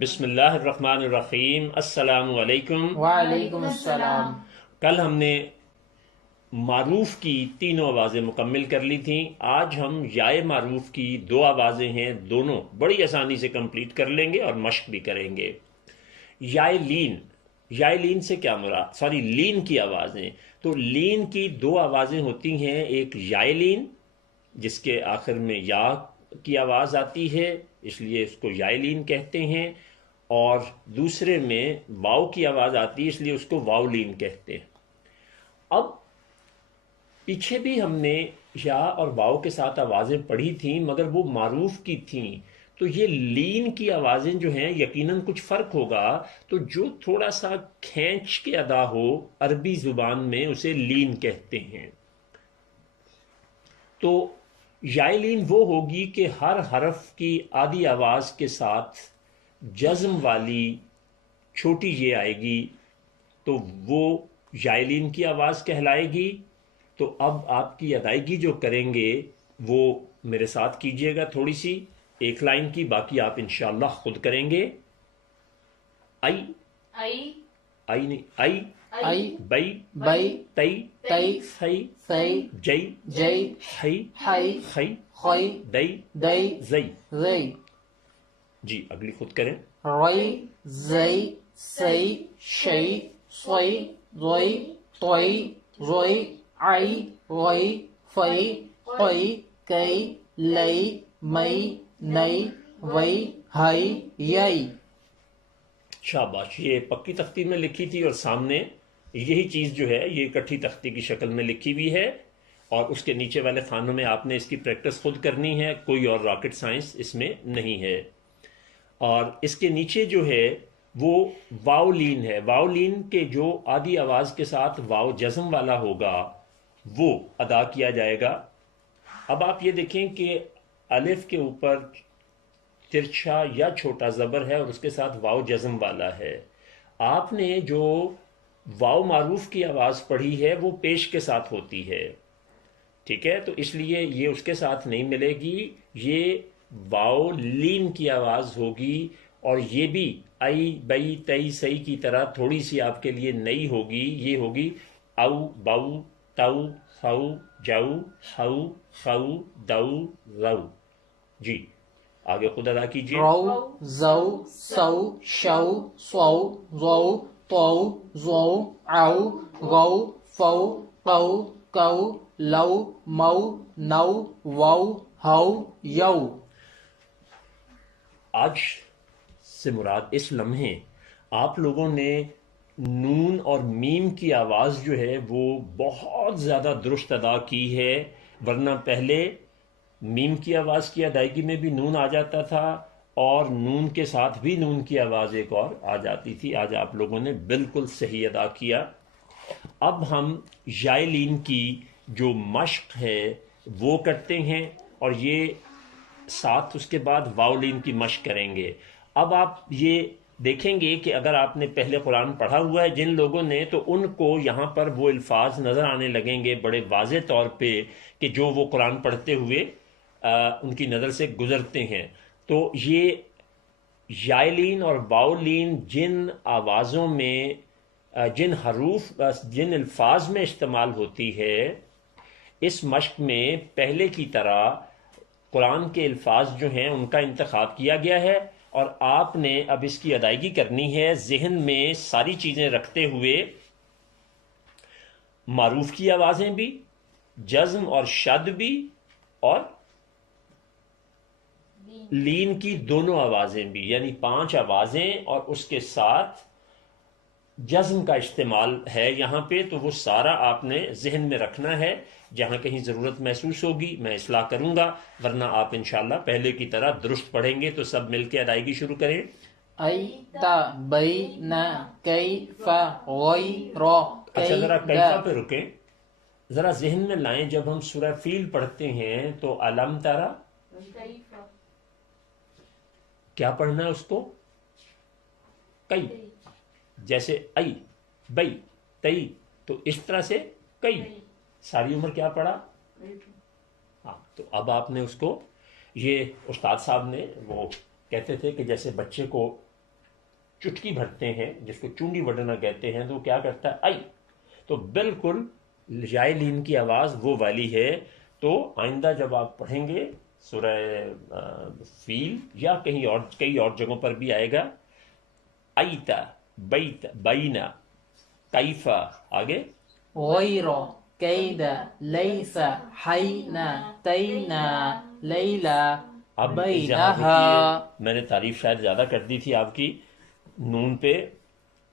بسم اللہ الرحمن الرحیم۔ السلام علیکم۔ وعلیکم السلام۔ کل ہم نے معروف کی تینوں آوازیں مکمل کر لی تھیں۔ آج ہم یائے معروف کی دو آوازیں ہیں، دونوں بڑی آسانی سے کمپلیٹ کر لیں گے اور مشق بھی کریں گے۔ یائے لین، یائے لین سے کیا مراد، لین کی آوازیں۔ تو لین کی دو آوازیں ہوتی ہیں، ایک یائے لین جس کے آخر میں یا کی آواز آتی ہے، اس لیے اس کو یائے لین کہتے ہیں، اور دوسرے میں واو کی آواز آتی ہے، اس لیے اس کو واو لین کہتے ہیں۔ اب پیچھے بھی ہم نے یا اور واو کے ساتھ آوازیں پڑھی تھیں، مگر وہ معروف کی تھیں، تو یہ لین کی آوازیں جو ہیں یقیناً کچھ فرق ہوگا۔ تو جو تھوڑا سا کھینچ کے ادا ہو عربی زبان میں اسے لین کہتے ہیں۔ تو یائے لین وہ ہوگی کہ ہر حرف کی آدھی آواز کے ساتھ جزم والی چھوٹی یہ آئے گی، تو وہ یائے لین کی آواز کہلائے گی۔ تو اب آپ کی ادائیگی جو کریں گے وہ میرے ساتھ کیجئے گا، تھوڑی سی ایک لائن کی، باقی آپ انشاءاللہ خود کریں گے۔ آئی آئی آئی نہیں، آئی آئی بئی بئی تئی تئی سی سی جئی جئی ہئی ہئی خئی خئی دئی دئی زئی۔ زئی جی اگلی خود کریں۔ رئی زئی سی شئی سوئی زوئی توئی زوئی آئی وئی فئی قئی کئی لئی مئی نئی وئی ہئی یئی۔ شاباش، یہ پکی تختی میں لکھی تھی اور سامنے یہی چیز جو ہے یہ اکٹھی تختی کی شکل میں لکھی ہوئی ہے، اور اس کے نیچے والے خانوں میں آپ نے اس کی پریکٹس خود کرنی ہے، کوئی اور راکٹ سائنس اس میں نہیں ہے۔ اور اس کے نیچے جو ہے وہ واو لین ہے۔ واو لین کے جو آدھی آواز کے ساتھ واو جزم والا ہوگا وہ ادا کیا جائے گا۔ اب آپ یہ دیکھیں کہ الف کے اوپر ترچھا یا چھوٹا زبر ہے اور اس کے ساتھ واو جزم والا ہے۔ آپ نے جو واو معروف کی آواز پڑھی ہے وہ پیش کے ساتھ ہوتی ہے، ٹھیک ہے، تو اس لیے یہ اس کے ساتھ نہیں ملے گی، یہ واو لین کی آواز ہوگی، اور یہ بھی ائی بئی تئی سئی کی طرح تھوڑی سی آپ کے لیے نئی ہوگی، یہ ہوگی او بو تو خو جو ہو خو دو رو۔ جی آگے خود ادا کیجئے۔ رو زو سو شو سو زو تو زو او گو فو قو کو لو مو نو وو ہو یو۔ آج سے مراد اس لمحے آپ لوگوں نے نون اور میم کی آواز جو ہے وہ بہت زیادہ درست ادا کی ہے، ورنہ پہلے میم کی آواز کی ادائیگی میں بھی نون آ جاتا تھا، اور نون کے ساتھ بھی نون کی آواز ایک اور آ جاتی تھی۔ آج آپ لوگوں نے بالکل صحیح ادا کیا۔ اب ہم یائے لین کی جو مشق ہے وہ کرتے ہیں، اور یہ ساتھ اس کے بعد واو لین کی مشق کریں گے۔ اب آپ یہ دیکھیں گے کہ اگر آپ نے پہلے قرآن پڑھا ہوا ہے جن لوگوں نے، تو ان کو یہاں پر وہ الفاظ نظر آنے لگیں گے بڑے واضح طور پہ کہ جو وہ قرآن پڑھتے ہوئے ان کی نظر سے گزرتے ہیں۔ تو یہ یائے لین اور واو لین جن آوازوں میں جن حروف جن الفاظ میں استعمال ہوتی ہے، اس مشق میں پہلے کی طرح قرآن کے الفاظ جو ہیں ان کا انتخاب کیا گیا ہے، اور آپ نے اب اس کی ادائیگی کرنی ہے ذہن میں ساری چیزیں رکھتے ہوئے، معروف کی آوازیں بھی، جزم اور شد بھی، اور لین کی دونوں آوازیں بھی، یعنی 5 آوازیں، اور اس کے ساتھ جزم کا استعمال ہے یہاں پہ، تو وہ سارا آپ نے ذہن میں رکھنا ہے۔ جہاں کہیں ضرورت محسوس ہوگی میں اصلاح کروں گا، ورنہ آپ انشاءاللہ پہلے کی طرح درست پڑھیں گے۔ تو سب مل کے ادائیگی شروع کریں۔ ای تا بئی نا کئی فا غی رو اچھا کئی ذرا دا۔ کیفا پہ رکیں، ذرا ذہن میں لائیں، جب ہم سورہ فیل پڑھتے ہیں تو علم ترا کیا پڑھنا ہے اس کو؟ کئی، جیسے ای بئی تئی، تو اس طرح سے کئی، ساری عمر کیا پڑھا؟ ہاں، تو اب آپ نے اس کو، یہ استاد صاحب نے وہ کہتے تھے کہ جیسے بچے کو چٹکی بھرتے ہیں جس کو چونڈی وڈنا کہتے ہیں تو وہ کیا کرتا ہے آئی، تو بالکل یائے لین کی آواز وہ والی ہے. تو آئندہ جب آپ پڑھیں گے سورہ فیل یا کئی اور جگہوں پر بھی آئے گا ایتا بیت بینا کیفا. آگے غير كيد ليس حين تينا ليلى اب یہاں بينها. دیکھیے میں نے تعریف شاید زیادہ کر دی تھی آپ کی نون پہ،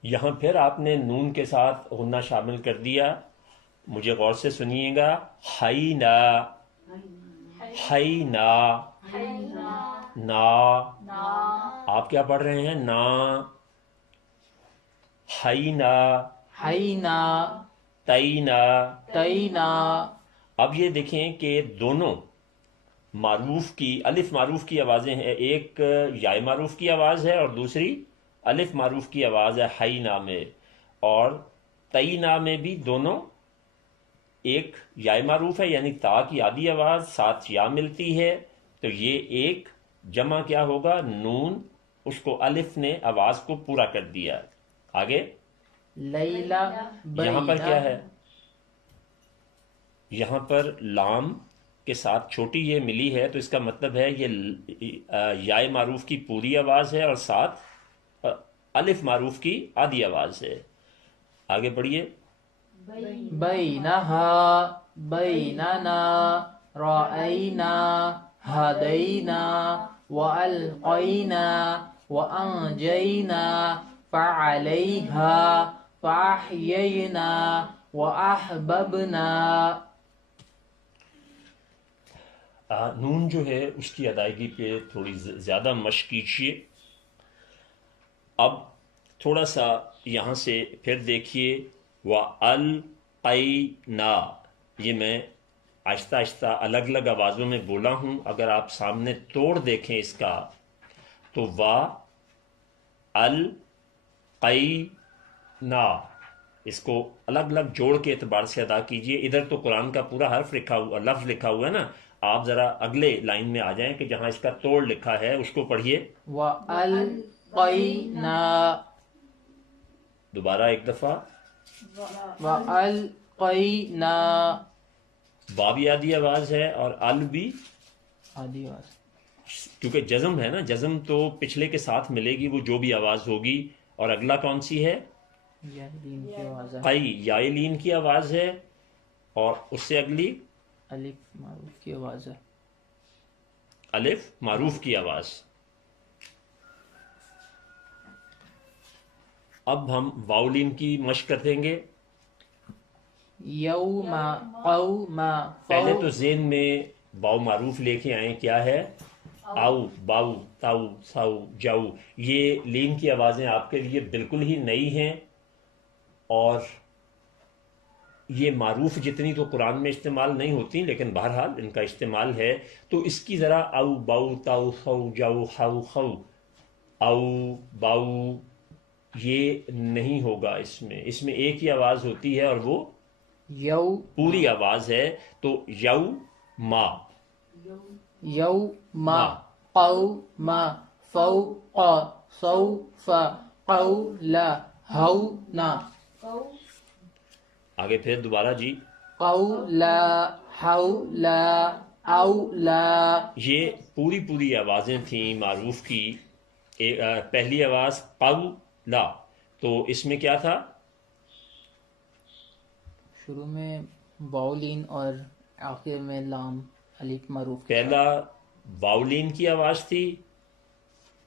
یہاں پھر آپ نے نون کے ساتھ غنہ شامل کر دیا. مجھے غور سے سنیے گا، حینا حینا نا، آپ کیا پڑھ رہے ہیں نا، حینا حين تینا. تينا. اب یہ دیکھیں کہ دونوں معروف کی الف معروف کی آوازیں ہیں، ایک یائے معروف کی آواز ہے اور دوسری الف معروف کی آواز ہے حینا میں، اور تینا میں بھی دونوں ایک یائے معروف ہے یعنی تا کی آدھی آواز ساتھ یا ملتی ہے، تو یہ ایک جمع کیا ہوگا نون، اس کو الف نے آواز کو پورا کر دیا. آگے ليلى یہاں پر کیا ہے، بين. یہاں پر لام کے ساتھ چھوٹی یہ ملی ہے تو اس کا مطلب ہے یہ یائے معروف کی پوری آواز ہے اور ساتھ الف معروف کی آدھی آواز ہے. آگے پڑھیے بينها بيننا رأينا هدينا وألقينا وأنجينا فعليها فأحيينا وأحببنا. نون جو ہے اس کی ادائیگی پہ تھوڑی زیادہ مشق کیجیے. اب تھوڑا سا یہاں سے پھر دیکھیے وَأَلْقَيْنَا، یہ میں آہستہ آہستہ الگ الگ آوازوں میں بولا ہوں، اگر آپ سامنے توڑ دیکھیں اس کا تو وَأَلْقَيْنَا، اس کو الگ الگ جوڑ کے اعتبار سے ادا کیجئے. ادھر تو قرآن کا پورا حرف لکھا ہوا لفظ لکھا ہوا ہے نا، آپ ذرا اگلے لائن میں آ جائیں کہ جہاں اس کا توڑ لکھا ہے اس کو پڑھیے. وألقينا دوبارہ ایک دفعہ، وألقينا. با بھی آدھی آواز ہے اور ال بھی، آدھی آواز. کیونکہ جزم ہے نا، جزم تو پچھلے کے ساتھ ملے گی وہ جو بھی آواز ہوگی. اور اگلا کون سی ہے، یہ لین کی آواز ہے. قی، یائے لین کی آواز ہے، اور اس سے اگلی الف معروف کی آواز ہے. الف معروف کی آواز. اب ہم واؤلین کی مشق کریں گے. یوم قوم پہلے تو فوق. ذہن میں واؤ معروف لے کے آئیں، کیا ہے آؤ باؤ تاؤ ساؤ جاؤ. یہ لین کی آوازیں آپ کے لیے بالکل ہی نئی ہیں، اور یہ معروف جتنی تو قرآن میں استعمال نہیں ہوتی لیکن بہرحال ان کا استعمال ہے. تو اس کی ذرا او باؤ تاؤ خو جاؤ خو خو، او باؤ یہ نہیں ہوگا. اس میں ایک ہی آواز ہوتی ہے اور وہ یو پوری آواز ہے. تو یو ما، یوم قوم فوق سوف قول ہونا. آگے پھر دوبارہ جی، قول حول اولا. یہ پوری آوازیں تھیں معروف کی. پہلی آواز قولا، تو اس میں کیا تھا، شروع میں باولین اور آخر میں لام الف معروف. پہلا واؤلین کی آواز تھی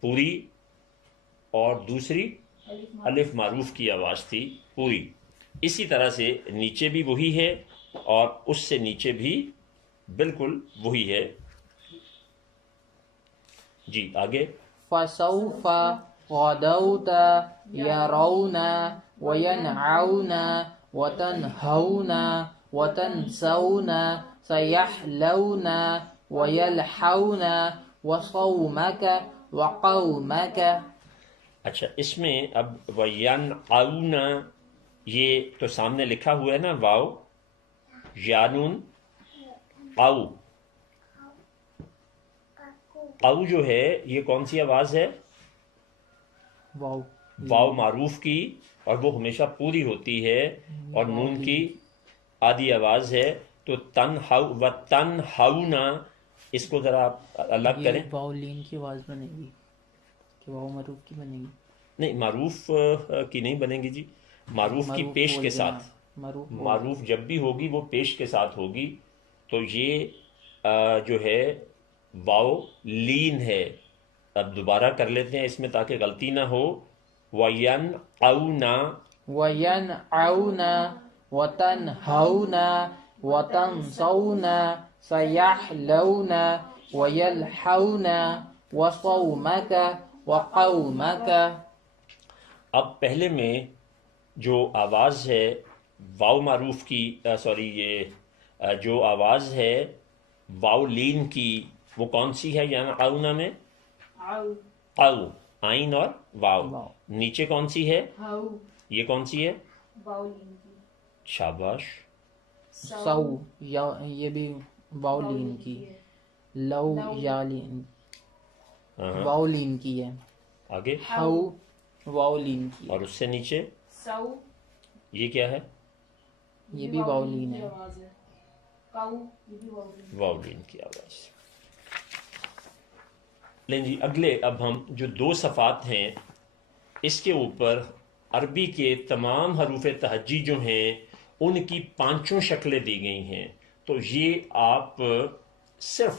پوری، اور دوسری الف معروف کی آواز تھی پوری. اسی طرح سے نیچے بھی وہی ہے اور اس سے نیچے بھی بالکل وہی ہے. جی آگے، فسوف غدوت يرون وينعون وتنهون وتنسون سيحلون ويلحون وصومك وقومك. اچھا اس میں اب وَيَنْعَوْنَ، یہ تو سامنے لکھا ہوا ہے نا واو یانون او. او جو ہے یہ کون سی آواز ہے، واو. واو معروف کی اور وہ ہمیشہ پوری ہوتی ہے اور نون کی آدھی آواز ہے. تو تنہونا اس کو ذرا آپ الگ کریں. یہ واو لین کی آواز بنے گی کہ واو معروف کی بنے گی؟ نہیں، معروف کی نہیں بنے گی جی، معروف کی معروف پیش بول کے دیں ساتھ. آپ، معروف معروف جب بھی ہوگی وہ پیش کے ساتھ ہوگی. تو یہ جو ہے واو لین ہے. اب دوبارہ کر لیتے ہیں اس میں تاکہ غلطی نہ ہو. وَيَنْأَوْنَا وَيَنْعَوْنَا وَتَنْهَوْنَا وَتَنْسَوْنَا سَيَحْلَوْنَا وَيَلْحَوْنَا وَصَوْمَكَ وَقَوْمَكَ. اب پہلے میں جو آواز ہے واو معروف کی یہ جو آواز ہے واو لین کی وہ کون سی ہے یعنی اونا میں؟ او، آئین اور واو. نیچے کون سی ہے؟ یہ کون سی ہے؟ شاباش. سو یا یہ بھی واو لین کی، لو یا لین واو لین کی ہے. آگے ہو واو لین کی، اور اس سے نیچے یہ کیا ہے؟ یہ بھی واو لین ہے. واو لین کی آواز. لیں جی اگلے اب ہم جو دو صفات ہیں اس کے اوپر عربی کے تمام حروف تہجی جو ہیں ان کی پانچوں شکلیں دی گئی ہیں. تو یہ آپ صرف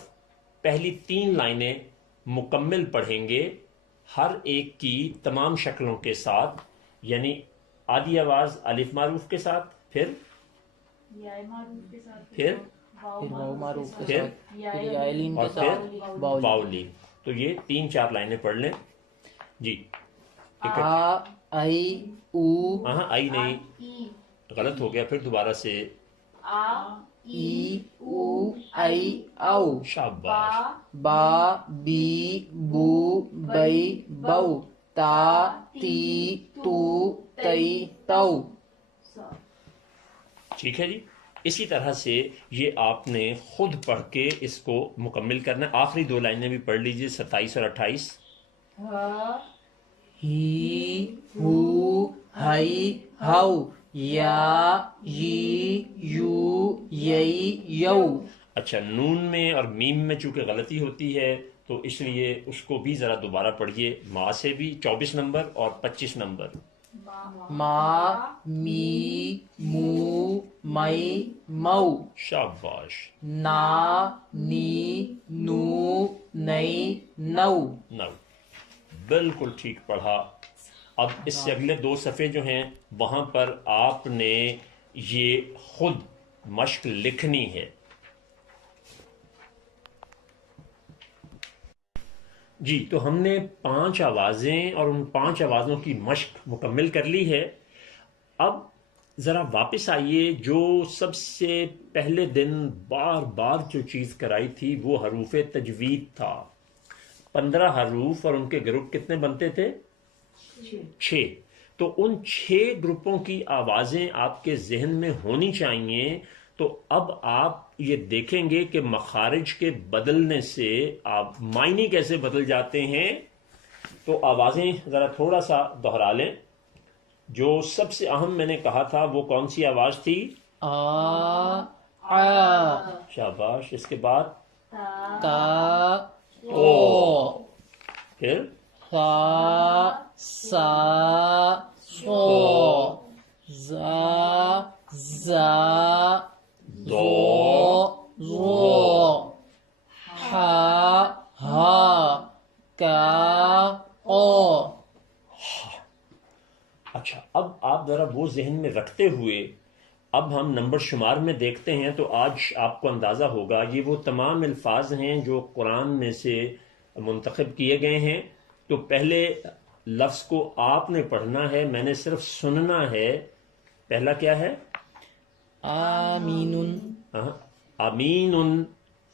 پہلی 3 لائنیں مکمل پڑھیں گے ہر ایک کی تمام شکلوں کے ساتھ، یعنی آدھی آواز الف معروف کے ساتھ، پھر واو معروف کے پھر ساتھ، پھر یا لین اور کے پھر ساتھ واو لین. تو یہ 3-4 لائنیں پڑھ لیں جی. آ ای او ہاں آئی نہیں، غلط ہو گیا، پھر دوبارہ سے. ای او ای او شاباش. با بی بو بئی بو تا تی تو تئی تو. ٹھیک ہے جی. اسی طرح سے یہ آپ نے خود پڑھ کے اس کو مکمل کرنا. آخری 2 لائنیں بھی پڑھ لیجئے 27 اور 28. ہی ہو ہئی ہو یا ی یو یئی یو. اچھا، نون میں اور میم میں چونکہ غلطی ہوتی ہے تو اس لیے اس کو بھی ذرا دوبارہ پڑھیے. ماں سے بھی 24 نمبر اور 25 نمبر. ما می مو مئی مو. شاباش. نا نی نو نئی نو. نو، بالکل ٹھیک پڑھا. اب اس سے اگلے 2 صفحے جو ہیں وہاں پر آپ نے یہ خود مشق لکھنی ہے. جی تو ہم نے 5 آوازیں اور ان 5 آوازوں کی مشق مکمل کر لی ہے. اب ذرا واپس آئیے. جو سب سے پہلے دن بار بار جو چیز کرائی تھی وہ حروف تجوید تھا. 15 حروف اور ان کے گروپ کتنے بنتے تھے؟ 6. تو ان 6 گروپوں کی آوازیں آپ کے ذہن میں ہونی چاہیے. تو اب آپ یہ دیکھیں گے کہ مخارج کے بدلنے سے آپ معنی کیسے بدل جاتے ہیں. تو آوازیں ذرا تھوڑا سا دہرا لیں. جو سب سے اہم میں نے کہا تھا وہ کون سی آواز تھی؟ آ شاباش. اس کے بعد تا تو، پھر سا سا سو زا زا دو زو ہا ہا کا او. اچھا، اب آپ ذرا وہ ذہن میں رکھتے ہوئے اب ہم نمبر شمار میں دیکھتے ہیں. تو آج آپ کو اندازہ ہوگا یہ وہ تمام الفاظ ہیں جو قرآن میں سے منتخب کیے گئے ہیں. تو پہلے لفظ کو آپ نے پڑھنا ہے، میں نے صرف سننا ہے. پہلا کیا ہے؟ آمین امین.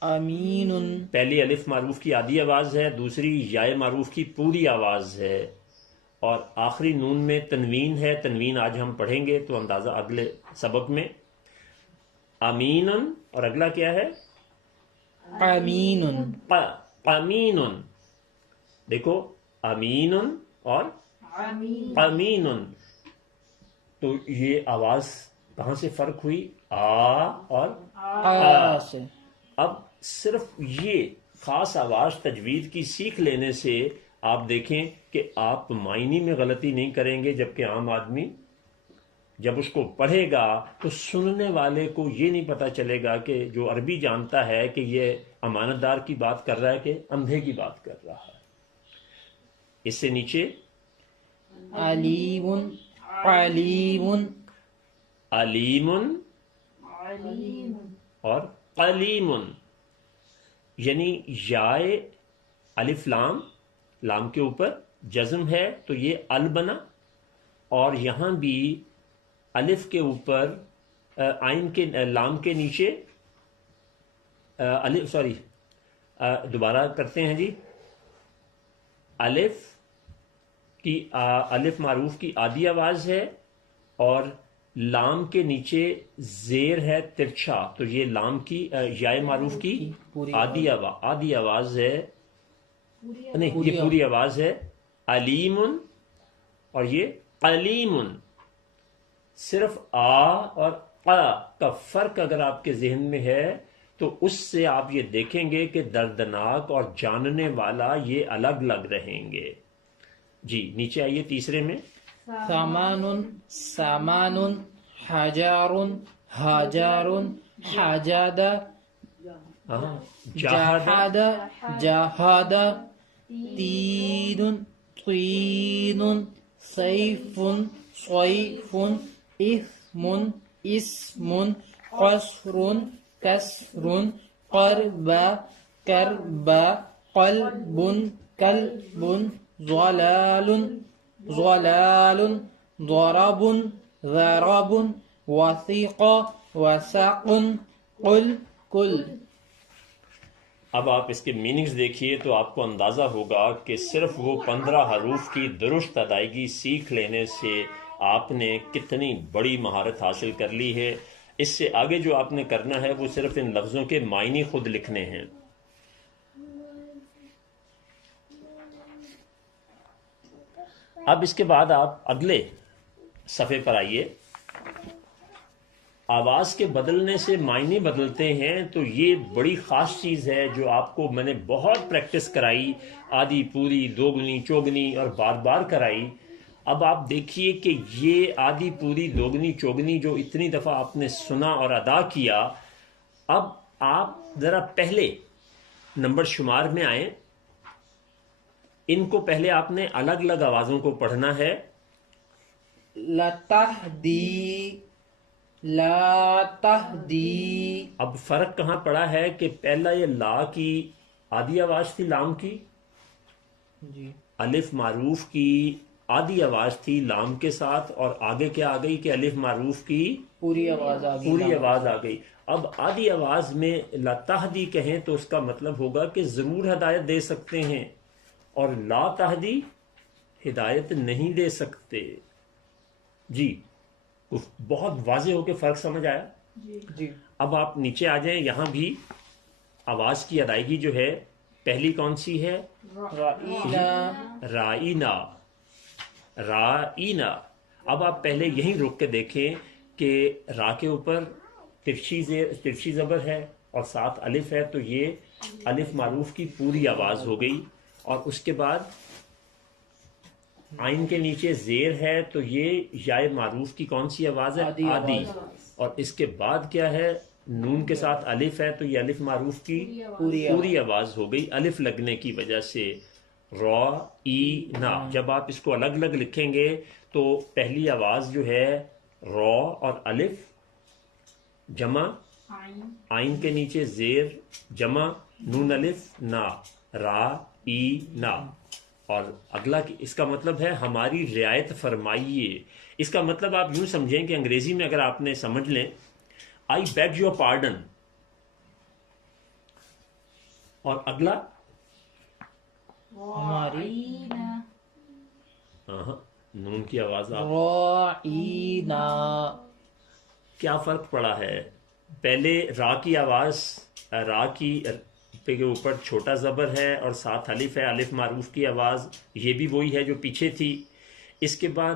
امین. پہلی الف معروف کی آدھی آواز ہے، دوسری یا معروف کی پوری آواز ہے، اور آخری نون میں تنوین ہے. تنوین آج ہم پڑھیں گے تو اندازہ اگلے سبق میں. امین. اور اگلا کیا ہے؟ امین. امین. دیکھو امین اور امین. تو یہ آواز کہاں سے فرق ہوئی؟ اور سے. اب صرف یہ خاص آواز تجوید کی سیکھ لینے سے آپ دیکھیں کہ آپ معنی میں غلطی نہیں کریں گے، جبکہ عام آدمی جب اس کو پڑھے گا تو سننے والے کو یہ نہیں پتا چلے گا کہ جو عربی جانتا ہے کہ یہ امانت دار کی بات کر رہا ہے کہ اندھے کی بات کر رہا ہے. اس سے نیچے علیم علیم علیم اور قلیم، یعنی یائے الف لام، لام کے اوپر جزم ہے تو یہ ال بنا، اور یہاں بھی الف کے اوپر عین کے لام کے نیچے الف، سوری دوبارہ کرتے ہیں جی. الف کی الف معروف کی آدھی آواز ہے اور لام کے نیچے زیر ہے ترچھا، تو یہ لام کی یائے معروف کی آدھی آواز ہے، نہیں یہ پوری آواز ہے. علیم اور یہ قلیم. صرف آ اور قا کا فرق اگر آپ کے ذہن میں ہے تو اس سے آپ یہ دیکھیں گے کہ دردناک اور جاننے والا یہ الگ لگ رہیں گے. جی نیچے آئیے تیسرے میں. سامان سامان حجار حجار حجاد جاہد جاہد تین طین سیف صیف اسم اسم قصر کسر قرب کرب قلب کلب ضلال ضلال ضرب ضرب وثیق وثق قل کل. اب آپ اس کے میننگز دیکھیے تو آپ کو اندازہ ہوگا کہ صرف وہ 15 حروف کی درست ادائیگی سیکھ لینے سے آپ نے کتنی بڑی مہارت حاصل کر لی ہے. اس سے آگے جو آپ نے کرنا ہے وہ صرف ان لفظوں کے معنی خود لکھنے ہیں. اب اس کے بعد آپ اگلے صفحے پر آئیے. آواز کے بدلنے سے معنی بدلتے ہیں تو یہ بڑی خاص چیز ہے جو آپ کو میں نے بہت پریکٹس کرائی، آدھی پوری دوگنی چوگنی اور بار بار کرائی. اب آپ دیکھیے کہ یہ آدھی پوری دوگنی چوگنی جو اتنی دفعہ آپ نے سنا اور ادا کیا، اب آپ ذرا پہلے نمبر شمار میں آئیں. ان کو پہلے آپ نے الگ الگ آوازوں کو پڑھنا ہے. لتہدی لا تہدی. اب فرق کہاں پڑا ہے کہ پہلا یہ لا کی آدھی آواز تھی لام کی، جی الف معروف کی آدھی آواز تھی لام کے ساتھ، اور آگے کیا آ گئی کہ الف معروف کی پوری آواز آ گئی. اب آدھی آواز میں لا تہدی کہیں تو اس کا مطلب ہوگا کہ ضرور ہدایت دے سکتے ہیں، اور لا تہدی ہدایت نہیں دے سکتے. جی بہت واضح ہو کے فرق سمجھ آیا. جی اب آپ نیچے آ جائیں. یہاں بھی آواز کی ادائیگی جو ہے پہلی کون سی ہے؟ رائینا رائینا. اب آپ پہلے یہیں رک کے دیکھیں کہ را کے اوپر ترچھی زبر ہے اور ساتھ الف ہے، تو یہ الف معروف کی پوری آواز ہو گئی. اور اس کے بعد عین کے نیچے زیر ہے تو یہ یائے معروف کی کون سی آواز ہے؟ آدھی. اور اس کے بعد کیا ہے؟ نون کے ساتھ الف ہے تو یہ الف معروف کی پوری آواز ہو گئی الف لگنے کی وجہ سے. را ای نا. جب آپ اس کو الگ الگ لکھیں گے تو پہلی آواز جو ہے را اور الف جمع عین کے نیچے زیر جمع نون الف نا، را ای نا. اور اگلا اس کا مطلب ہے ہماری رعایت فرمائیے. اس کا مطلب آپ یوں سمجھیں کہ انگریزی میں اگر آپ نے سمجھ لیں آئی بیگ یور پارڈن، اور اگلا ہماری نون کی آواز آپ رائینا. کیا فرق پڑا ہے؟ پہلے را کی آواز، را کی پہ کے اوپر چھوٹا زبر ہے اور ساتھ الف ہے، الف معروف کی آواز یہ بھی وہی ہے جو پیچھے تھی. اس کے بعد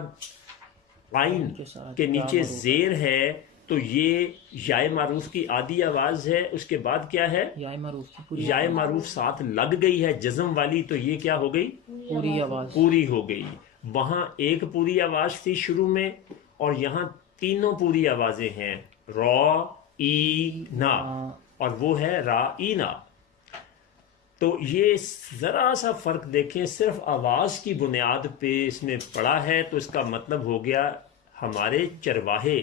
عین کے نیچے زیر ہے تو یہ یائے معروف کی آدھی آواز ہے. اس کے بعد کیا ہے؟ یائے معروف ساتھ لگ گئی ہے جزم والی، تو یہ کیا ہو گئی؟ پوری آواز، پوری ہو گئی. وہاں ایک پوری آواز تھی شروع میں، اور یہاں تینوں پوری آوازیں ہیں، را ای نا، اور وہ ہے را ای نا. تو یہ ذرا سا فرق دیکھیں، صرف آواز کی بنیاد پہ اس میں پڑا ہے، تو اس کا مطلب ہو گیا ہمارے چرواہے.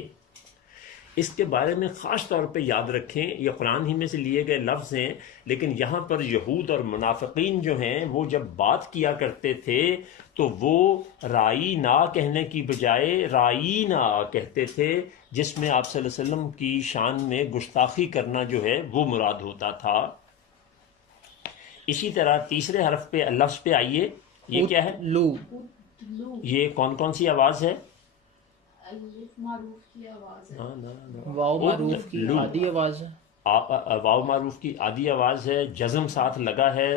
اس کے بارے میں خاص طور پہ یاد رکھیں، یہ قرآن ہی میں سے لیے گئے لفظ ہیں، لیکن یہاں پر یہود اور منافقین جو ہیں وہ جب بات کیا کرتے تھے تو وہ رائی نا کہنے کی بجائے رائی نا کہتے تھے، جس میں آپ صلی اللہ علیہ وسلم کی شان میں گستاخی کرنا جو ہے وہ مراد ہوتا تھا. اسی طرح تیسرے حرف پہ لفظ پہ آئیے، یہ کیا ہے؟ لو. یہ کون کون سی آواز ہے؟ معروف کی آواز ہے، واو معروف کی آدھی آواز ہے، واو معروف کی آدھی آواز ہے، جزم ساتھ لگا ہے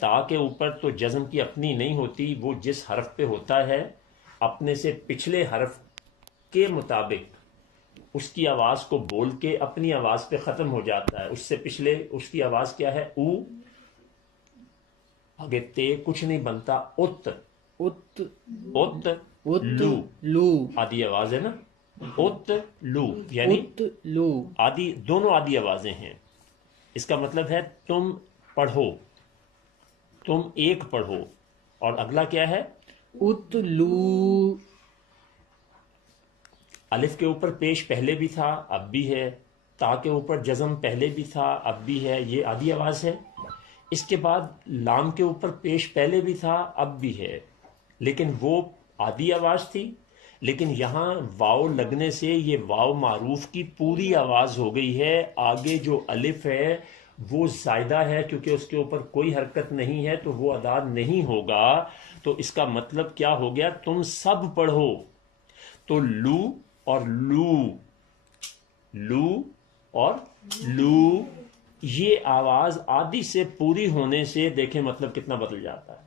تا کے اوپر. تو جزم کی اپنی نہیں ہوتی، وہ جس حرف پہ ہوتا ہے اپنے سے پچھلے حرف کے مطابق اس کی آواز کو بول کے اپنی آواز پہ ختم ہو جاتا ہے. اس سے پچھلے اس کی آواز کیا ہے؟ او، آگے تے کچھ نہیں بنتا، ات ات ات لو، لو، آدھی آواز ہے نا، ات لو یعنی ات لو، آدھی، دونوں آدھی آوازیں ہیں. اس کا مطلب ہے تم پڑھو، تم ایک پڑھو. اور اگلا کیا ہے؟ ات لو. الف کے اوپر پیش پہلے بھی تھا اب بھی ہے، تا کے اوپر جزم پہلے بھی تھا اب بھی ہے، یہ آدھی آواز ہے. اس کے بعد لام کے اوپر پیش پہلے بھی تھا اب بھی ہے، لیکن وہ آدھی آواز تھی. لیکن یہاں واو لگنے سے یہ واو معروف کی پوری آواز ہو گئی ہے. آگے جو الف ہے وہ زائدہ ہے، کیونکہ اس کے اوپر کوئی حرکت نہیں ہے تو وہ ادا نہیں ہوگا. تو اس کا مطلب کیا ہو گیا؟ تم سب پڑھو. تو لو اور لو، لو اور لو، یہ آواز آدھی سے پوری ہونے سے دیکھیں مطلب کتنا بدل جاتا ہے،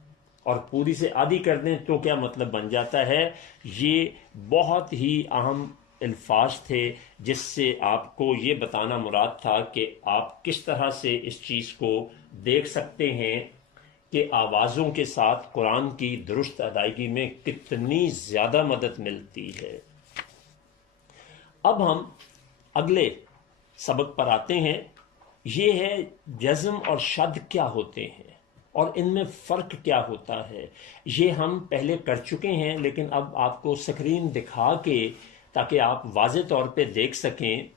اور پوری سے آدھی کر دیں تو کیا مطلب بن جاتا ہے. یہ بہت ہی اہم الفاظ تھے جس سے آپ کو یہ بتانا مراد تھا کہ آپ کس طرح سے اس چیز کو دیکھ سکتے ہیں کہ آوازوں کے ساتھ قرآن کی درست ادائیگی میں کتنی زیادہ مدد ملتی ہے. اب ہم اگلے سبق پر آتے ہیں. یہ ہے جزم اور شد کیا ہوتے ہیں اور ان میں فرق کیا ہوتا ہے. یہ ہم پہلے کر چکے ہیں، لیکن اب آپ کو سکرین دکھا کے تاکہ آپ واضح طور پہ دیکھ سکیں.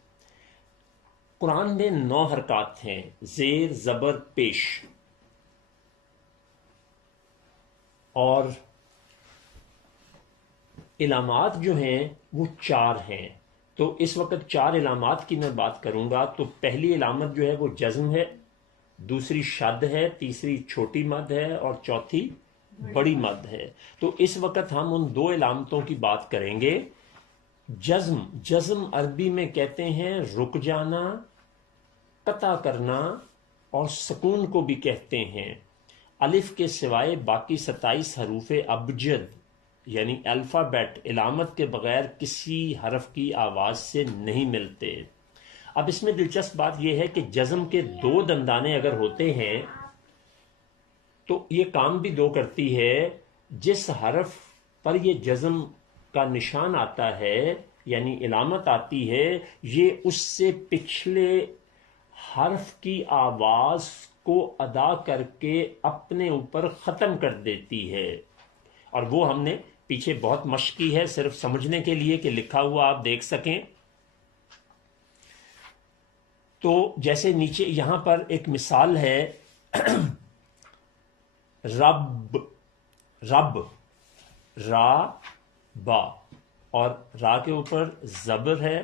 قرآن میں 9 حرکات ہیں، زیر، زبر، پیش، اور علامات جو ہیں وہ 4 ہیں. تو اس وقت 4 علامات کی میں بات کروں گا. تو پہلی علامت جو ہے وہ جزم ہے، دوسری شد ہے، تیسری چھوٹی مد ہے، اور چوتھی بڑی مد ہے. تو اس وقت ہم ان 2 علامتوں کی بات کریں گے. جزم، جزم عربی میں کہتے ہیں رک جانا، قطع کرنا، اور سکون کو بھی کہتے ہیں. الف کے سوائے باقی 27 حروف ابجد یعنی الفابیٹ علامت کے بغیر کسی حرف کی آواز سے نہیں ملتے. اب اس میں دلچسپ بات یہ ہے کہ جزم کے 2 دندانے اگر ہوتے ہیں تو یہ کام بھی 2 کرتی ہے. جس حرف پر یہ جزم کا نشان آتا ہے یعنی علامت آتی ہے، یہ اس سے پچھلے حرف کی آواز کو ادا کر کے اپنے اوپر ختم کر دیتی ہے. اور وہ ہم نے پیچھے بہت مشق کی ہے صرف سمجھنے کے لیے کہ لکھا ہوا آپ دیکھ سکیں. تو جیسے نیچے یہاں پر ایک مثال ہے، رب، رب، را، با، اور را کے اوپر زبر ہے،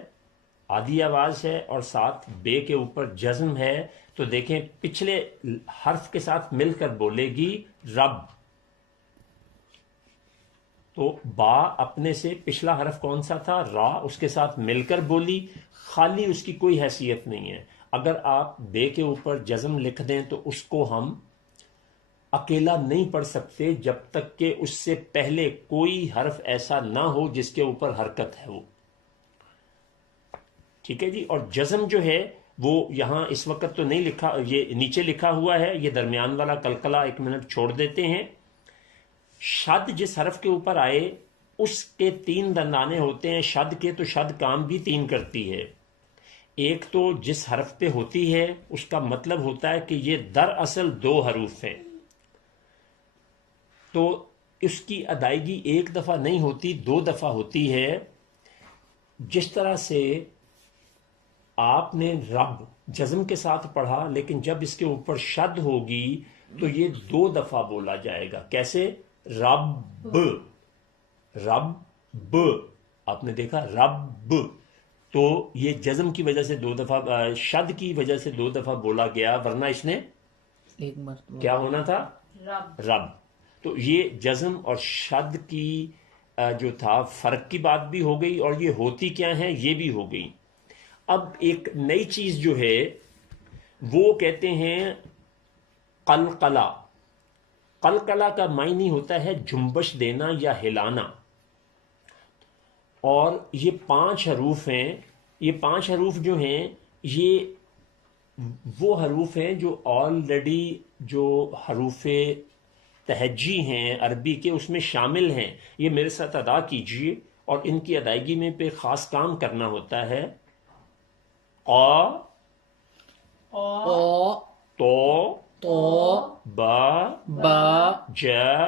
آدھی آواز ہے، اور ساتھ بے کے اوپر جزم ہے. تو دیکھیں پچھلے حرف کے ساتھ مل کر بولے گی رب. تو با اپنے سے پچھلا حرف کون سا تھا؟ را، اس کے ساتھ مل کر بولی، خالی اس کی کوئی حیثیت نہیں ہے. اگر آپ بے کے اوپر جزم لکھ دیں تو اس کو ہم اکیلا نہیں پڑھ سکتے جب تک کہ اس سے پہلے کوئی حرف ایسا نہ ہو جس کے اوپر حرکت ہے وہ. ٹھیک ہے جی. اور جزم جو ہے وہ یہاں اس وقت تو نہیں لکھا، یہ نیچے لکھا ہوا ہے، یہ درمیان والا قلقلہ 1 منٹ چھوڑ دیتے ہیں. شد جس حرف کے اوپر آئے اس کے 3 دندانے ہوتے ہیں شد کے، تو شد کام بھی 3 کرتی ہے. ایک تو جس حرف پہ ہوتی ہے اس کا مطلب ہوتا ہے کہ یہ دراصل 2 حروف ہیں، تو اس کی ادائیگی 1 دفعہ نہیں ہوتی، 2 دفعہ ہوتی ہے. جس طرح سے آپ نے رب جزم کے ساتھ پڑھا، لیکن جب اس کے اوپر شد ہوگی تو یہ 2 دفعہ بولا جائے گا. کیسے؟ رب، رب، آپ نے دیکھا رب، تو یہ جزم کی وجہ سے 2 دفعہ، شد کی وجہ سے 2 دفعہ بولا گیا، ورنہ اس نے 1 مرتبہ کیا ہونا تھا؟ رب. تو یہ جزم اور شد کی جو تھا فرق کی بات بھی ہو گئی، اور یہ ہوتی کیا ہیں یہ بھی ہو گئی. اب ایک نئی چیز جو ہے وہ کہتے ہیں قلقلہ. قلقلہ کا معنی ہوتا ہے جنبش دینا یا ہلانا، اور یہ 5 حروف ہیں. یہ 5 حروف جو ہیں یہ وہ حروف ہیں جو آلریڈی جو حروف تہجی ہیں عربی کے اس میں شامل ہیں. یہ میرے ساتھ ادا کیجئے، اور ان کی ادائیگی میں پہ خاص کام کرنا ہوتا ہے. قا، او، تو، با، با، جا،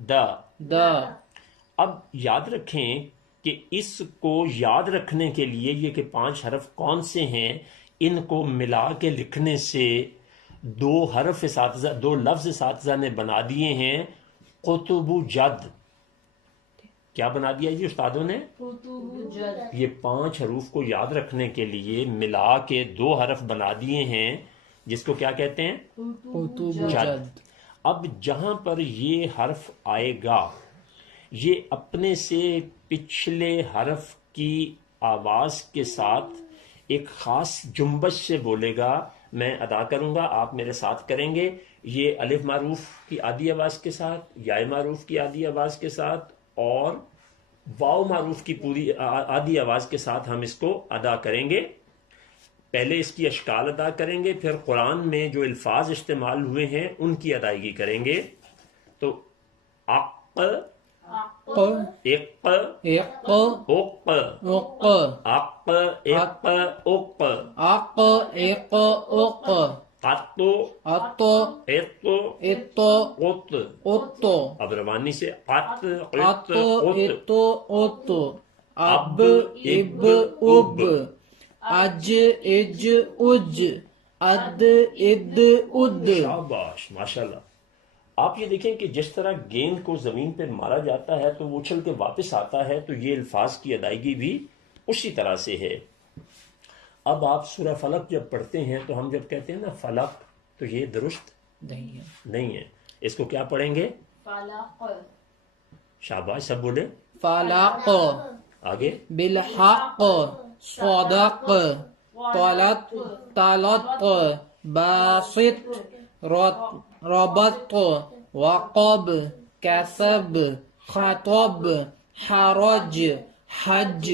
دا. دا. اب یاد رکھیں کہ اس کو یاد رکھنے کے لیے یہ کہ 5 حرف کون سے ہیں، ان کو ملا کے لکھنے سے 2 حرف اساتذہ، 2 لفظ اساتذہ نے بنا دیے ہیں. قطب جد، کیا بنا دیا جی استادوں نے؟ یہ 5 حروف کو یاد رکھنے کے لیے ملا کے 2 حرف بنا دیے ہیں، جس کو کیا کہتے ہیں؟ قطب جد. اب جہاں پر یہ حرف آئے گا یہ اپنے سے پچھلے حرف کی آواز کے ساتھ ایک خاص جنبش سے بولے گا. میں ادا کروں گا، آپ میرے ساتھ کریں گے. یہ الف معروف کی آدھی آواز کے ساتھ، یا معروف کی آدھی آواز کے ساتھ، اور واو معروف کی پوری آدھی آواز کے ساتھ ہم اس کو ادا کریں گے. پہلے اس کی اشکال ادا کریں گے، پھر قرآن میں جو الفاظ استعمال ہوئے ہیں ان کی ادائیگی کریں گے. تو اق، اق، اق، اق، اق، اق، اق، اق، اق، اق، اق، قط، ات، ات، ات، قط. ات، اب روانی سے قط، ات، قط، قط. ات، ات، اب، اب، اب، اج، اج، اج، اد، اد، اد. شاباش، ماشاءاللہ. آپ یہ دیکھیں کہ جس طرح گیند کو زمین پہ مارا جاتا ہے تو وہ اچھل کے واپس آتا ہے، تو یہ الفاظ کی ادائیگی بھی اسی طرح سے ہے. اب آپ سورہ فلق جب پڑھتے ہیں تو ہم جب کہتے ہیں نا فلق، تو یہ درست نہیں ہے. اس کو کیا پڑھیں گے؟ فلق. شاباش، سب بولے. فلق، آگے. بالحق، صدق، طلت، طلت، باسط، ربط، وقب، کسب، خطب، حرج، حج،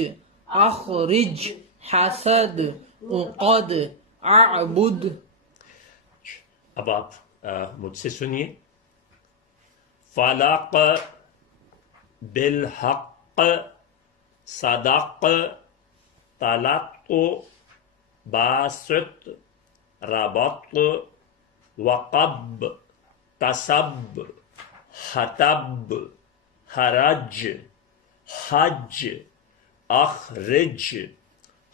اخرج، حسد، عقد، اعبد. اب آپ مجھ سے سنیے. فلق، بالحق، صدق، طلق، باسط، ربط، وقب، کسب، حتب، حرج، حج، اخرج،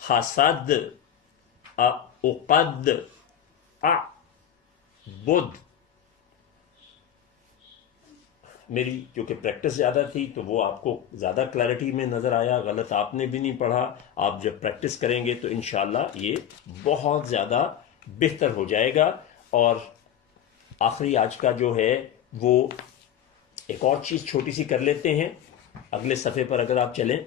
حسد، عقد، اعبد. میری کیونکہ پریکٹس زیادہ تھی تو وہ آپ کو زیادہ کلیئرٹی میں نظر آیا. غلط آپ نے بھی نہیں پڑھا. آپ جب پریکٹس کریں گے تو انشاءاللہ یہ بہت زیادہ بہتر ہو جائے گا. اور آخری آج کا جو ہے وہ ایک اور چیز چھوٹی سی کر لیتے ہیں. اگلے صفحے پر اگر آپ چلیں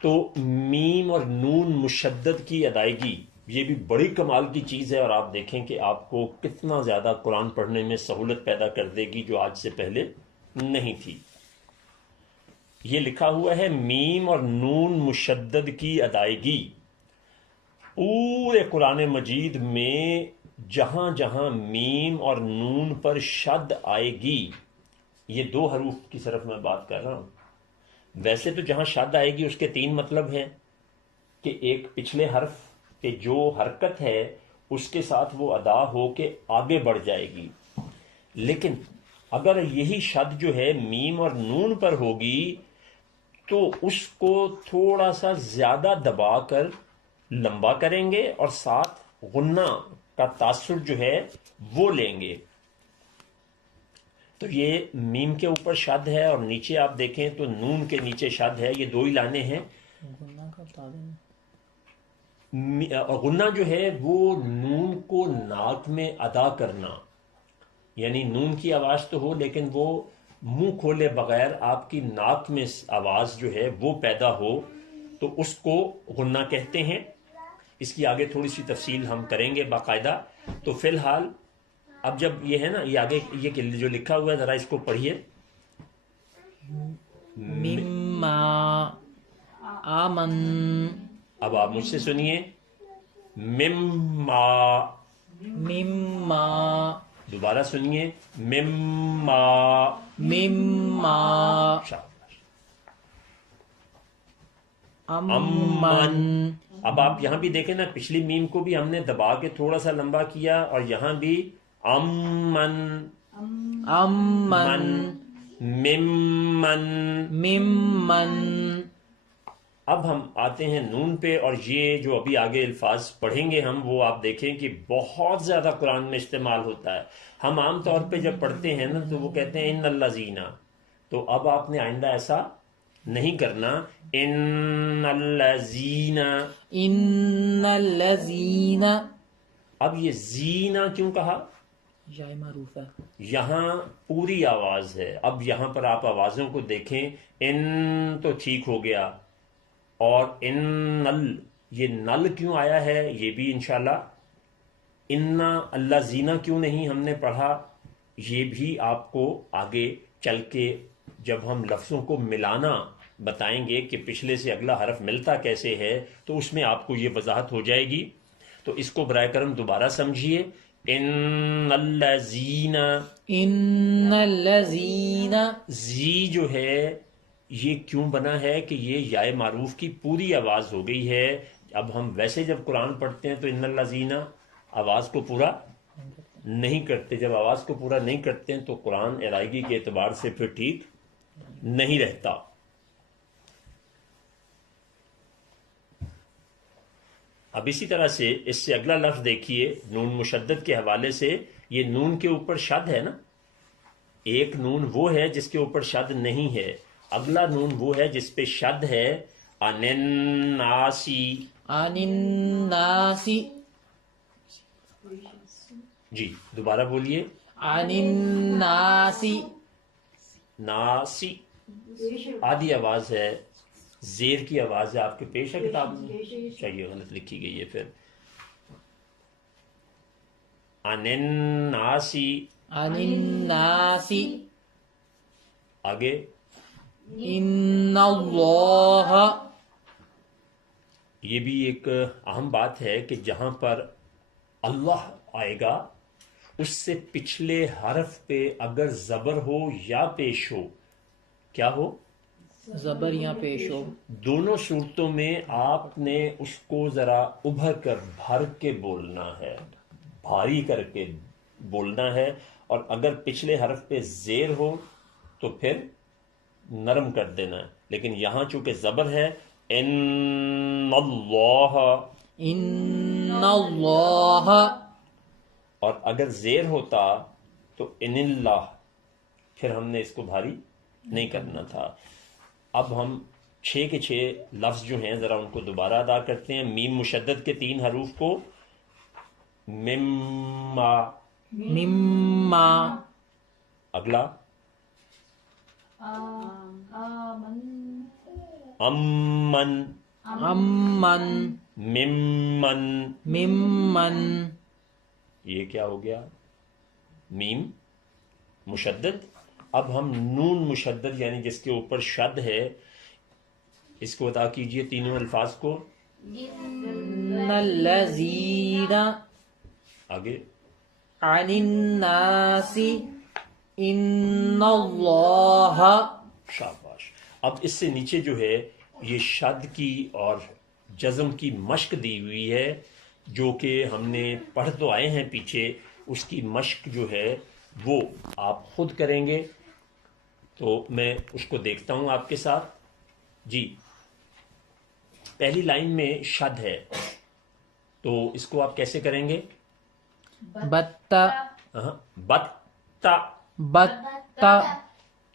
تو میم اور نون مشدد کی ادائیگی یہ بھی بڑی کمال کی چیز ہے، اور آپ دیکھیں کہ آپ کو کتنا زیادہ قرآن پڑھنے میں سہولت پیدا کر دے گی جو آج سے پہلے نہیں تھی۔ یہ لکھا ہوا ہے میم اور نون مشدد کی ادائیگی۔ پورے قرآن مجید میں جہاں جہاں میم اور نون پر شد آئے گی، یہ دو حروف کی صرف میں بات کر رہا ہوں، ویسے تو جہاں شد آئے گی اس کے تین مطلب ہیں کہ ایک پچھلے حرف پہ جو حرکت ہے اس کے ساتھ وہ ادا ہو کے آگے بڑھ جائے گی، لیکن اگر یہی شد جو ہے میم اور نون پر ہوگی تو اس کو تھوڑا سا زیادہ دبا کر لمبا کریں گے اور ساتھ غنہ کا تاثر جو ہے وہ لیں گے۔ تو یہ میم کے اوپر شد ہے اور نیچے آپ دیکھیں تو نون کے نیچے شد ہے، یہ دو ہی لانے ہیں۔ غنہ جو ہے وہ نون کو ناک میں ادا کرنا، یعنی نون کی آواز تو ہو لیکن وہ منہ کھولے بغیر آپ کی ناک میں آواز جو ہے وہ پیدا ہو، تو اس کو غنہ کہتے ہیں۔ اس کی آگے تھوڑی سی تفصیل ہم کریں گے باقاعدہ۔ تو فی الحال اب جب یہ ہے نا، یہ آگے یہ جو لکھا ہوا ہے ذرا اس کو پڑھیے۔ مما آمن، اب آپ مجھ سے سنیے، مما، مما، دوبارہ سنیے، مما، مما، امن۔ اب آپ یہاں بھی دیکھیں نا، پچھلی میم کو بھی ہم نے دبا کے تھوڑا سا لمبا کیا، اور یہاں بھی امن، امن، ممن۔ ممن۔ اب ہم آتے ہیں نون پہ، اور یہ جو ابھی آگے الفاظ پڑھیں گے ہم، وہ آپ دیکھیں کہ بہت زیادہ قرآن میں استعمال ہوتا ہے۔ ہم عام طور پہ جب پڑھتے ہیں نا تو وہ کہتے ہیں ان الذین، تو اب آپ نے آئندہ ایسا نہیں کرنا، ان الذین۔ ان الذین، اب یہ زینہ کیوں کہا؟ جائے معروف ہے، یہاں پوری آواز ہے۔ اب یہاں پر آپ آوازوں کو دیکھیں، ان تو ٹھیک ہو گیا، اور ان نل، یہ نل کیوں آیا ہے یہ بھی انشاءاللہ، ان اللہ زینہ کیوں نہیں ہم نے پڑھا، یہ بھی آپ کو آگے چل کے جب ہم لفظوں کو ملانا بتائیں گے کہ پچھلے سے اگلا حرف ملتا کیسے ہے، تو اس میں آپ کو یہ وضاحت ہو جائے گی۔ تو اس کو برائے کرم دوبارہ سمجھیے، ان الذین، ان الذین، زی جو ہے یہ کیوں بنا ہے کہ یہ یائے معروف کی پوری آواز ہو گئی ہے۔ اب ہم ویسے جب قرآن پڑھتے ہیں تو ان الذین آواز کو پورا نہیں کرتے، جب آواز کو پورا نہیں کرتے ہیں تو قرآن ادائیگی کے اعتبار سے پھر ٹھیک نہیں رہتا۔ اب اسی طرح سے اس سے اگلا لفظ دیکھیے، نون مشدد کے حوالے سے، یہ نون کے اوپر شد ہے نا، ایک نون وہ ہے جس کے اوپر شد نہیں ہے، اگلا نون وہ ہے جس پہ شد ہے، عن الناسی۔ عن الناس، جی دوبارہ بولیے، عن الناس، ناسی آدھی آواز ہے، زیر کی آواز ہے، آپ کے پیش ہے کتاب میں؟ چاہیے غلط لکھی گئی ہے پھر، عن الناسی، عن الناس، آگے ان اللہ، یہ بھی ایک اہم بات ہے کہ جہاں پر اللہ آئے گا اس سے پچھلے حرف پہ اگر زبر ہو یا پیش ہو، کیا ہو؟ زبر یا پیش ہو، دونوں صورتوں میں آپ نے اس کو ذرا ابھر کر بھر کے بولنا ہے، بھاری کر کے بولنا ہے، اور اگر پچھلے حرف پہ زیر ہو تو پھر نرم کر دینا ہے، لیکن یہاں چونکہ زبر ہے، ان اللہ، ان اللہ، اور اگر زیر ہوتا تو ان اللہ، پھر ہم نے اس کو بھاری نہیں کرنا تھا۔ اب ہم 6 کے 6 لفظ جو ہیں ذرا ان کو دوبارہ ادا کرتے ہیں۔ میم مشدد کے 3 حروف کو، مما، مما، اگلا امن، امن، ممن، ممن، یہ کیا ہو گیا؟ میم مشدد. اب ہم نون مشدد یعنی جس کے اوپر شد ہے اس کو ادا کیجئے تینوں الفاظ کو. ان الذین آگے عن الناس ان اللہ. شاباش. اب اس سے نیچے جو ہے یہ شد کی اور جزم کی مشق دی ہوئی ہے جو کہ ہم نے پڑھ تو آئے ہیں پیچھے. اس کی مشق جو ہے وہ آپ خود کریں گے. تو میں اس کو دیکھتا ہوں آپ کے ساتھ. جی پہلی لائن میں شد ہے تو اس کو آپ کیسے کریں گے؟ بتا، بتا. بتا،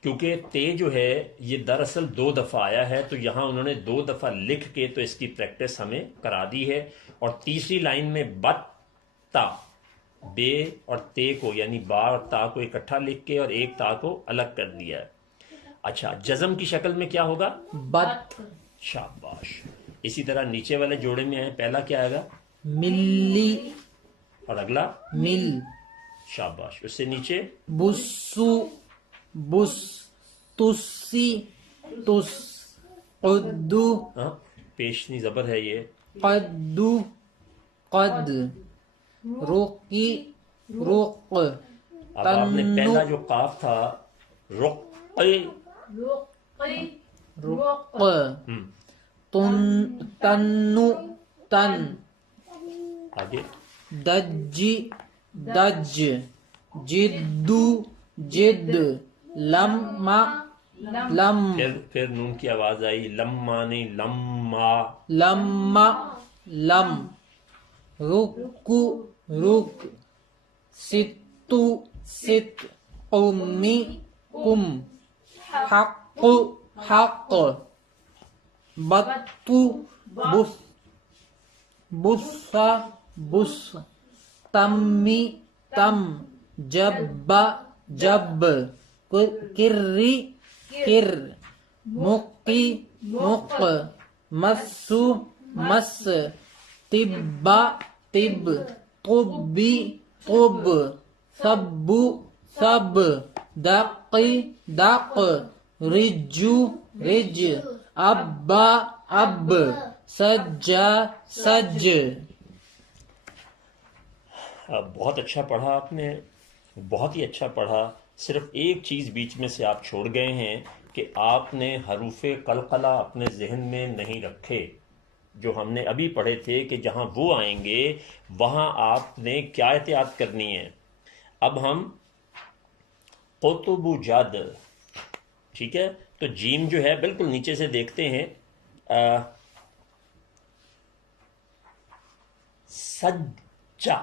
کیونکہ تے جو ہے یہ دراصل 2 دفعہ آیا ہے تو یہاں انہوں نے 2 دفعہ لکھ کے تو اس کی پریکٹس ہمیں کرا دی ہے. اور تیسری لائن میں بتا، بے اور تے کو یعنی با اور تا کو اکٹھا لکھ کے اور ایک تا کو الگ کر دیا ہے. اچھا جزم کی شکل میں کیا ہوگا؟ بت، شاباش. اسی طرح نیچے والے جوڑے میں آئے پہلا کیا آئے گا؟ ملی، اور اگلا مل. شاباش. اس سے نیچے بسو، بس. تسی، تس. قدو، پیشنی زبر ہے یہ. قدو، قد. رقی، رق. اب آپ نے پہلا جو قاف تھا رقی، رق. تنو، تن. آگے دجی، دج. جدو، جد. لما، لم. پھر نون کی آواز آئی. لما نہیں لما. لما، لم. رکو، رک. ستو، ست. قمی، قم. حق، حق. بطو، بس. بسا، بس. تمی، تم. جب، جب. کری، کر. مقی، مق. مسو، مس. طب، طب. طبی، طب. سبو، سب. دقی، دق. رجو، رج. ابا، اب. سجا، سج. بہت اچھا پڑھا آپ نے، بہت ہی اچھا پڑھا. صرف ایک چیز بیچ میں سے آپ چھوڑ گئے ہیں کہ آپ نے حروف قلقلہ اپنے ذہن میں نہیں رکھے جو ہم نے ابھی پڑھے تھے کہ جہاں وہ آئیں گے وہاں آپ نے کیا احتیاط کرنی ہے. اب ہم قطب جد، ٹھیک ہے، تو جیم جو ہے بالکل نیچے سے دیکھتے ہیں. سجا،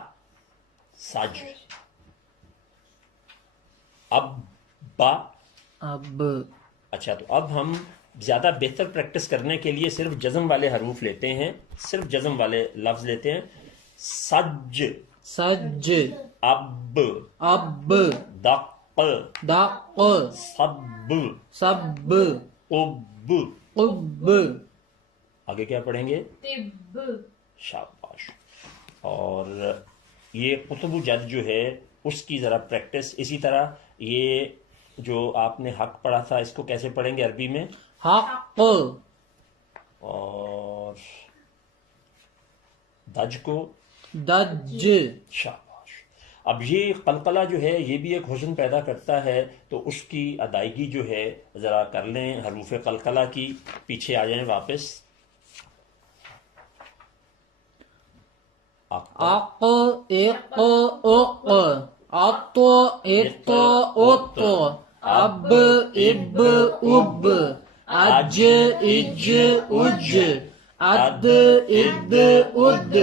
سج. اب با، اب. اچھا تو اب ہم زیادہ بہتر پریکٹس کرنے کے لیے صرف جزم والے حروف لیتے ہیں، صرف جزم والے لفظ لیتے ہیں. سج، سج. اب، اب. دق، دق. سب، سب. قب. قب. آگے کیا پڑھیں گے؟ شاباش. اور یہ قطب جد جو ہے اس کی ذرا پریکٹس. اسی طرح یہ جو آپ نے حق پڑھا تھا اس کو کیسے پڑھیں گے عربی میں؟ حق. اور دج کو دج. شاباش. اب یہ قلقلہ جو ہے یہ بھی ایک حسن پیدا کرتا ہے تو اس کی ادائیگی جو ہے ذرا کر لیں حروف قلقلہ کی. پیچھے آ جائیں واپس. اق، اق، اق. اط، اط، اط. اب، اب، اب. اج، اج، اج. اد، اد، اد.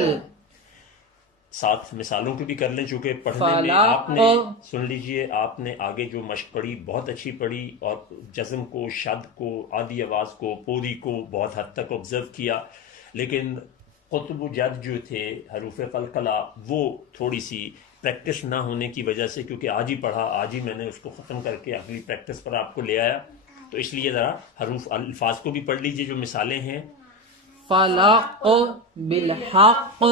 ساتھ مثالوں کی بھی کر لیں چونکہ پڑھنے میں آپ نے سن لیجئے آپ نے آگے جو مشق پڑھی بہت اچھی پڑھی اور جزم کو، شد کو، آدھی آواز کو، پوری کو بہت حد تک آبزرو کیا. لیکن قطب جد جو تھے حروف قلقلہ وہ تھوڑی سی پریکٹس نہ ہونے کی وجہ سے، کیونکہ آج ہی پڑھا، آج ہی میں نے اس کو ختم کر کے اگلی پریکٹس پر آپ کو لے آیا، تو اس لیے ذرا حروف الفاظ کو بھی پڑھ لیجئے جو مثالیں ہیں. فلق بالحق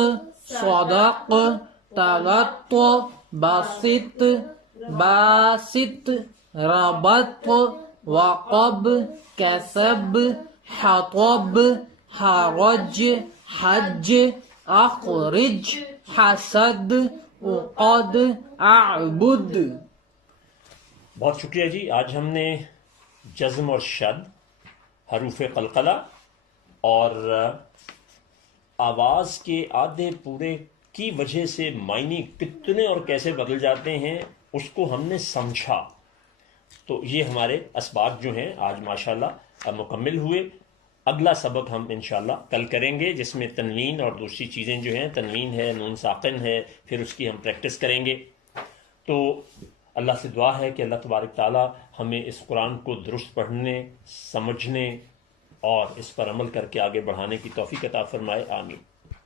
صدق تلط بسط باسط ربط وقب كسب حطب حرج حج اخرج حسد عقد اعبد. بہت شکریہ جی. آج ہم نے جزم اور شد، حروف قلقلہ اور آواز کے آدھے پورے کی وجہ سے معنی کتنے اور کیسے بدل جاتے ہیں اس کو ہم نے سمجھا. تو یہ ہمارے اسباق جو ہیں آج ماشاءاللہ مکمل ہوئے. اگلا سبق ہم انشاءاللہ کل کریں گے، جس میں تنوین اور دوسری چیزیں جو ہیں، تنوین ہے، نون ساکن ہے، پھر اس کی ہم پریکٹس کریں گے. تو اللہ سے دعا ہے کہ اللہ تبارک تعالی ہمیں اس قرآن کو درست پڑھنے، سمجھنے اور اس پر عمل کر کے آگے بڑھانے کی توفیق عطا فرمائے. آمین.